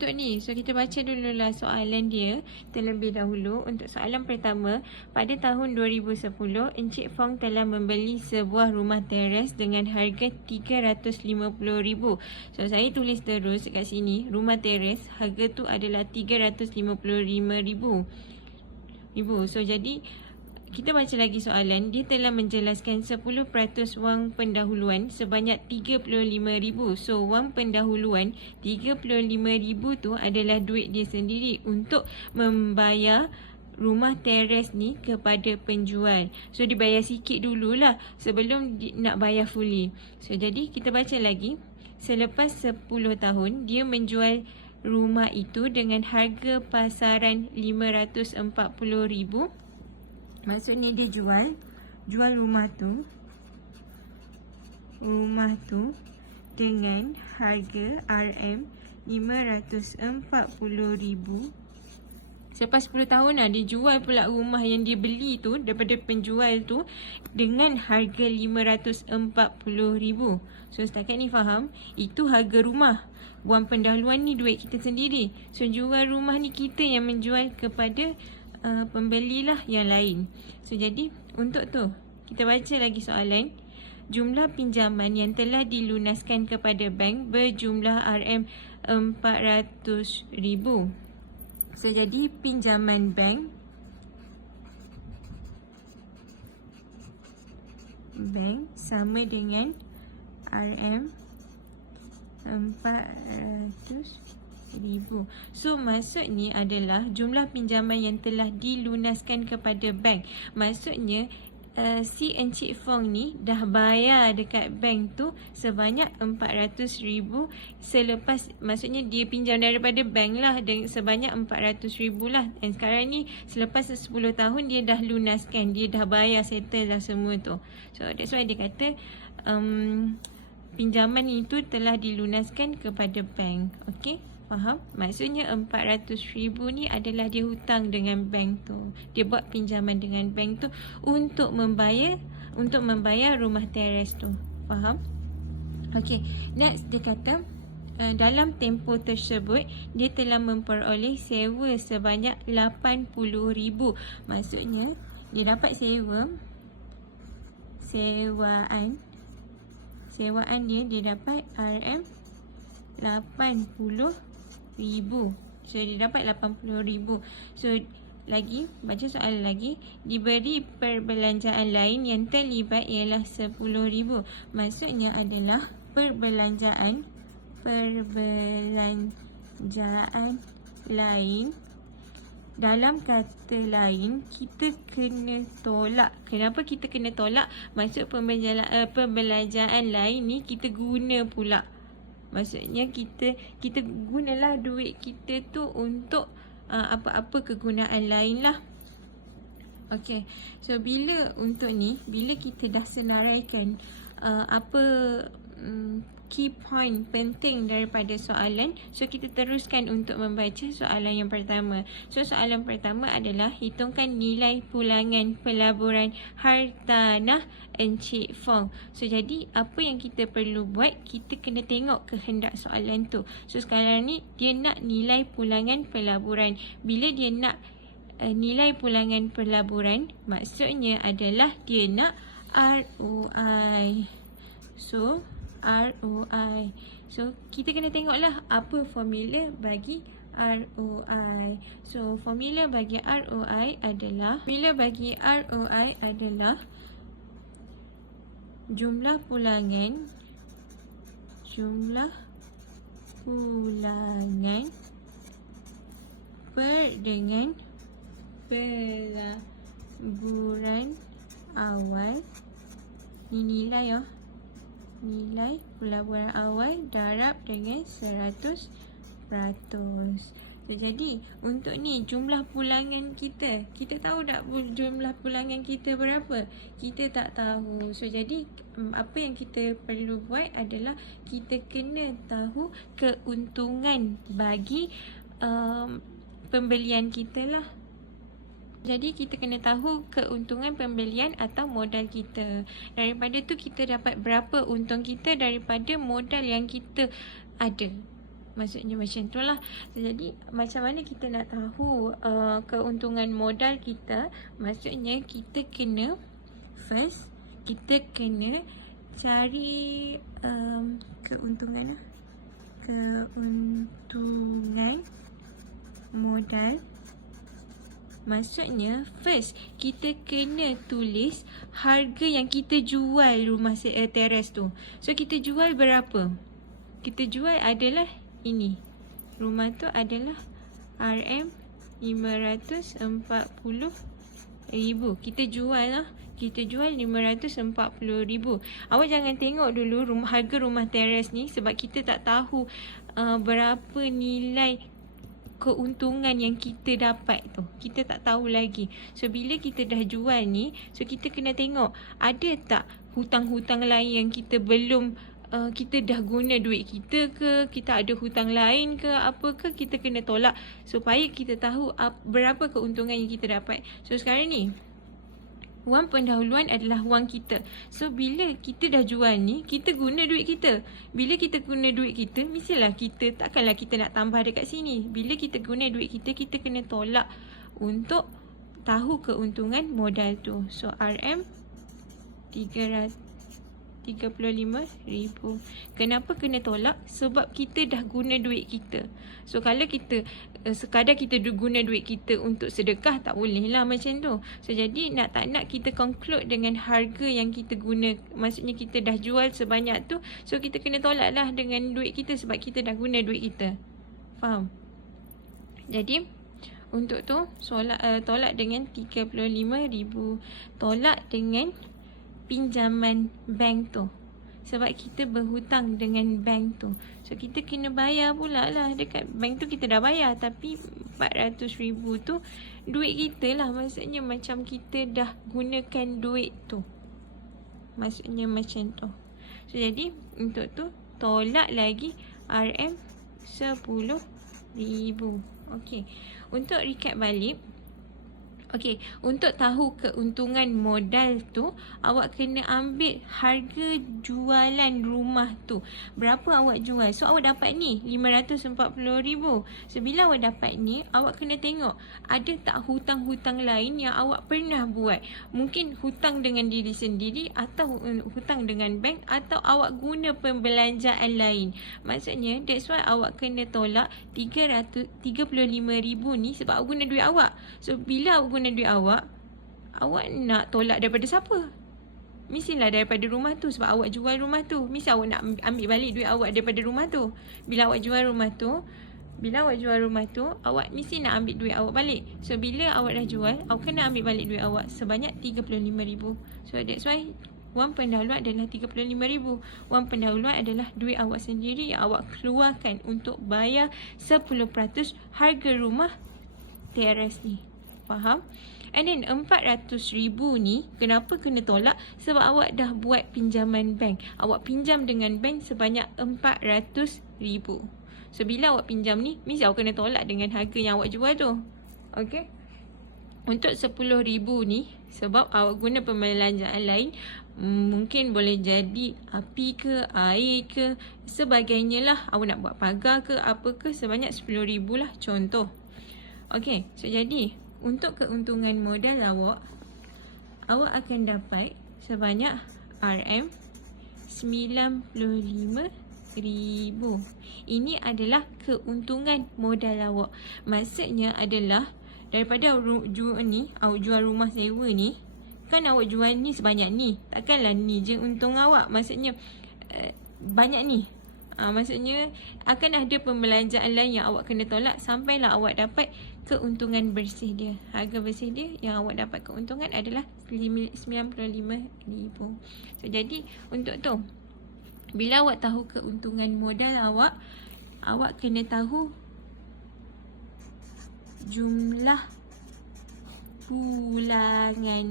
untuk ni. So kita baca dululah soalan dia terlebih dahulu. Untuk soalan pertama, pada tahun 2010, Encik Fong telah membeli sebuah rumah teres dengan harga RM350,000. So saya tulis terus kat sini, rumah teres harga tu adalah RM355,000. So jadi kita baca lagi soalan. Dia telah menjelaskan 10% wang pendahuluan sebanyak RM35,000. So, wang pendahuluan RM35,000 tu adalah duit dia sendiri untuk membayar rumah teres ni kepada penjual. So, dibayar sikit dululah sebelum nak bayar fully. So, jadi kita baca lagi. Selepas 10 tahun, dia menjual rumah itu dengan harga pasaran RM540,000. Maksudnya dia jual Jual rumah tu Rumah tu Dengan harga RM RM540,000 Selepas 10 tahun lah dia jual pula rumah yang dia beli tu Daripada penjual tu Dengan harga RM540,000 So setakat ni faham Itu harga rumah. Wang pendahuluan ni duit kita sendiri. So jual rumah ni kita yang menjual kepada uh, pembelilah yang lain. So jadi untuk tu kita baca lagi soalan. Jumlah pinjaman yang telah dilunaskan kepada bank berjumlah RM400,000. So jadi pinjaman bank bank sama dengan RM 400 So maksudnya adalah jumlah pinjaman yang telah dilunaskan kepada bank. Maksudnya uh, si Encik Fong ni dah bayar dekat bank tu sebanyak 400 ribu selepas maksudnya dia pinjam daripada bank lah sebanyak 400 ribu lah. Dan sekarang ni selepas 10 tahun dia dah lunaskan. Dia dah bayar settle lah semua tu. So that's why dia kata um, pinjaman itu telah dilunaskan kepada bank. Okay. Faham? Maksudnya RM400,000 ni adalah dia hutang dengan bank tu. Dia buat pinjaman dengan bank tu untuk membayar untuk membayar rumah teres tu. Faham? Okay. Next dia kata uh, dalam tempoh tersebut dia telah memperoleh sewa sebanyak RM80,000. Maksudnya dia dapat sewa sewaan sewaan dia dia dapat RM 80 So dia dapat 80 ribu. So lagi baca soalan lagi diberi perbelanjaan lain yang terlibat ialah 10 ribu. Maksudnya adalah perbelanjaan perbelanjaan lain dalam kata lain kita kena tolak. Kenapa kita kena tolak? Maksud perbelanjaan, uh, perbelanjaan lain ni kita guna pula. Maksudnya kita kita gunalah duit kita tu untuk uh, apa-apa kegunaan lain lah. Okay. So bila untuk ni, bila kita dah senaraikan uh, apa um, key point penting daripada soalan. So kita teruskan untuk membaca soalan yang pertama. So soalan pertama adalah hitungkan nilai pulangan pelaburan hartanah Encik Fong. So jadi apa yang kita perlu buat, kita kena tengok kehendak soalan tu. So sekarang ni dia nak nilai pulangan pelaburan. Bila dia nak uh, nilai pulangan pelaburan, maksudnya adalah dia nak ROI. So ROI. So, kita kena tengoklah apa formula bagi ROI. So, formula bagi ROI adalah formula bagi ROI adalah jumlah pulangan jumlah pulangan per dengan pelaburan awal ni nilai ya. Nilai pelaburan awal darab dengan 100%. Jadi, untuk ni jumlah pulangan kita, kita tahu tak jumlah pulangan kita berapa? Kita tak tahu. So, jadi mm, apa yang kita perlu buat adalah kita kena tahu keuntungan bagi um, pembelian kita lah. Jadi kita kena tahu keuntungan pembelian atau modal kita. Daripada tu kita dapat berapa untung kita daripada modal yang kita ada. Maksudnya macam tu lah. Jadi macam mana kita nak tahu uh, keuntungan modal kita? Maksudnya kita kena first kita kena cari um, keuntungan lah. Keuntungan modal Maksudnya first kita kena tulis harga yang kita jual rumah uh, teres tu. So kita jual berapa? Kita jual adalah ini. Rumah tu adalah RM 540 ribu. Kita jual lah. Kita jual 540 ribu. Awak jangan tengok dulu rumah, harga rumah teres ni sebab kita tak tahu uh, berapa nilai keuntungan yang kita dapat tu. Kita tak tahu lagi. So bila kita dah jual ni, so kita kena tengok ada tak hutang-hutang lain yang kita belum uh, kita dah guna duit kita ke, kita ada hutang lain ke, apa ke kita kena tolak supaya kita tahu berapa keuntungan yang kita dapat. So sekarang ni Wang pendahuluan adalah wang kita. So bila kita dah jual ni, kita guna duit kita. Bila kita guna duit kita, mestilah kita takkanlah kita nak tambah dekat sini. Bila kita guna duit kita, kita kena tolak untuk tahu keuntungan modal tu. So RM 300 35,000. Kenapa kena tolak? Sebab kita dah guna duit kita. So kalau kita sekadar kita guna duit kita untuk sedekah tak boleh lah macam tu. So jadi nak tak nak kita conclude dengan harga yang kita guna. Maksudnya kita dah jual sebanyak tu. So kita kena tolak lah dengan duit kita sebab kita dah guna duit kita. Faham? Jadi untuk tu solat, uh, tolak dengan 35,000. Tolak dengan pinjaman bank tu. Sebab kita berhutang dengan bank tu. So kita kena bayar pula lah dekat bank tu kita dah bayar. Tapi RM400,000 tu duit kita lah. Maksudnya macam kita dah gunakan duit tu. Maksudnya macam tu. So jadi untuk tu tolak lagi RM10,000. Okay. Untuk recap balik. Okey, untuk tahu keuntungan modal tu, awak kena ambil harga jualan rumah tu. Berapa awak jual? So awak dapat ni RM540,000. So bila awak dapat ni, awak kena tengok ada tak hutang-hutang lain yang awak pernah buat. Mungkin hutang dengan diri sendiri atau hutang dengan bank atau awak guna pembelanjaan lain. Maksudnya that's why awak kena tolak RM335,000 ni sebab awak guna duit awak. So bila awak guna guna duit awak Awak nak tolak daripada siapa? Mestilah daripada rumah tu Sebab awak jual rumah tu. Mesti awak nak ambil balik duit awak daripada rumah tu. Bila awak jual rumah tu Bila awak jual rumah tu Awak mesti nak ambil duit awak balik. So bila awak dah jual Awak kena ambil balik duit awak Sebanyak RM35,000 So that's why Wang pendahuluan adalah RM35,000 Wang pendahuluan adalah duit awak sendiri Yang awak keluarkan untuk bayar 10% harga rumah teres ni Faham? And then RM400,000 ni kenapa kena tolak? Sebab awak dah buat pinjaman bank. Awak pinjam dengan bank sebanyak RM400,000. So bila awak pinjam ni, mesti awak kena tolak dengan harga yang awak jual tu. Okay? Untuk RM10,000 ni, sebab awak guna pembelanjaan lain, mungkin boleh jadi api ke, air ke, sebagainya lah. Awak nak buat pagar ke, apa ke, sebanyak RM10,000 lah contoh. Okay, so jadi untuk keuntungan modal awak, awak akan dapat sebanyak RM 95,000. Ini adalah keuntungan modal awak. Maksudnya adalah daripada jual ni, awak jual rumah sewa ni, kan awak jual ni sebanyak ni. Takkanlah ni je untung awak. Maksudnya uh, banyak ni. Uh, maksudnya akan ada pembelanjaan lain yang awak kena tolak sampailah awak dapat keuntungan bersih dia. Harga bersih dia yang awak dapat keuntungan adalah RM95,000. So jadi untuk tu bila awak tahu keuntungan modal awak awak kena tahu jumlah pulangan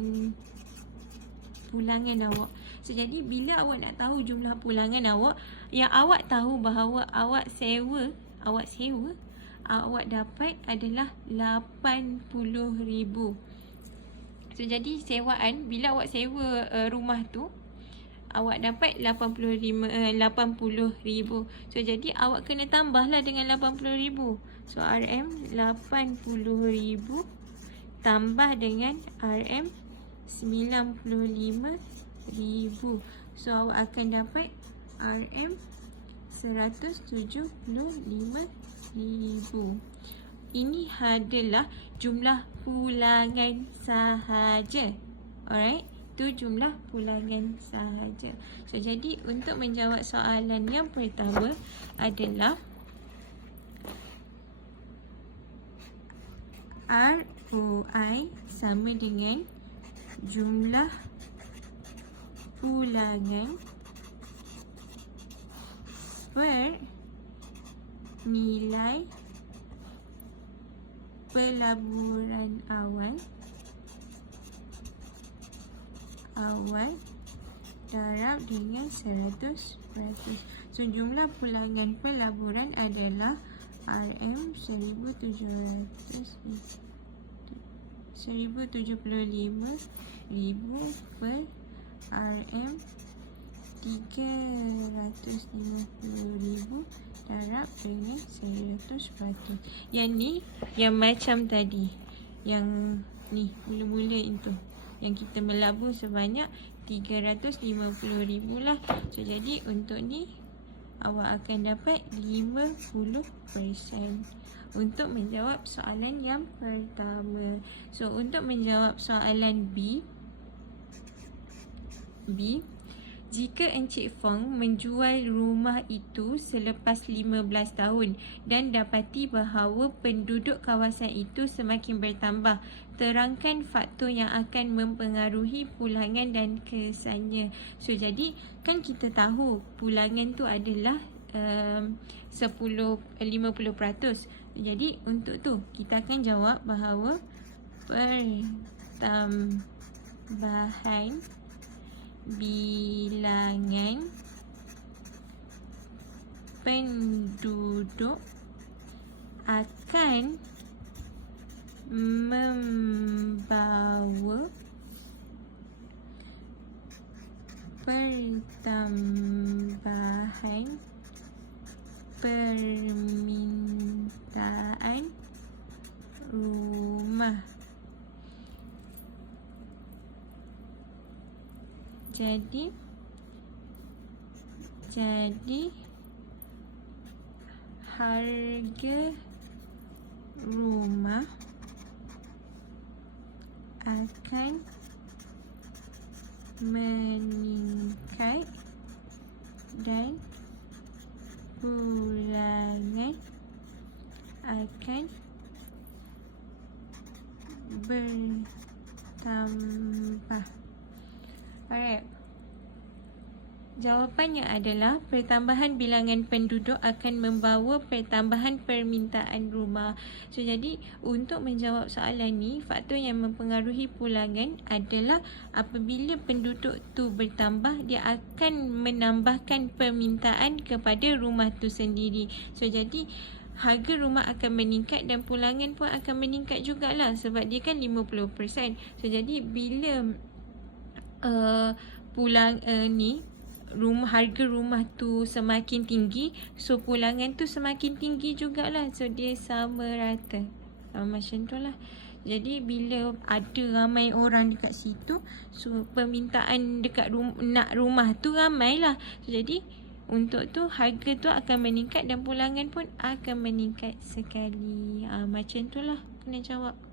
pulangan awak. So, jadi bila awak nak tahu jumlah pulangan awak, yang awak tahu bahawa awak sewa, awak sewa, awak dapat adalah RM80,000. So, jadi sewaan, bila awak sewa uh, rumah tu, awak dapat 85 uh, 80 ribu. So jadi awak kena tambahlah dengan 80 ribu. So RM 80 ribu tambah dengan RM 95 ribu. So awak akan dapat RM 175 ribu. Ini adalah jumlah pulangan sahaja. Alright. Itu jumlah pulangan sahaja. So, jadi untuk menjawab soalan yang pertama adalah ROI sama dengan jumlah pulangan per nilai pelaburan awal awal darab dengan 100%. So jumlah pulangan pelaburan adalah RM 1700 1075 ribu per RM 350 ribu darab dengan 100%. Yang ni yang macam tadi. Yang ni mula-mula itu yang kita melabur sebanyak 350,000 lah. So jadi untuk ni awak akan dapat 50% untuk menjawab soalan yang pertama. So untuk menjawab soalan B B jika Encik Fong menjual rumah itu selepas 15 tahun dan dapati bahawa penduduk kawasan itu semakin bertambah, terangkan faktor yang akan mempengaruhi pulangan dan kesannya. So jadi kan kita tahu pulangan tu adalah um, 10 50%. Jadi untuk tu kita akan jawab bahawa pertambahan bilangan penduduk akan membawa pertambahan permintaan rumah jadi jadi harga rumah akan meningkat dan pulangan akan bertambah. Alright. Jawapannya adalah pertambahan bilangan penduduk akan membawa pertambahan permintaan rumah. So jadi untuk menjawab soalan ni, faktor yang mempengaruhi pulangan adalah apabila penduduk tu bertambah, dia akan menambahkan permintaan kepada rumah tu sendiri. So jadi harga rumah akan meningkat dan pulangan pun akan meningkat jugalah sebab dia kan 50%. So jadi bila uh, pulang uh, ni rumah harga rumah tu semakin tinggi so pulangan tu semakin tinggi jugalah. So dia sama rata. Uh, macam tu lah. Jadi bila ada ramai orang dekat situ so permintaan dekat rum- nak rumah tu ramai lah. So, jadi untuk tu harga tu akan meningkat dan pulangan pun akan meningkat sekali. Uh, macam tu lah. Kena jawab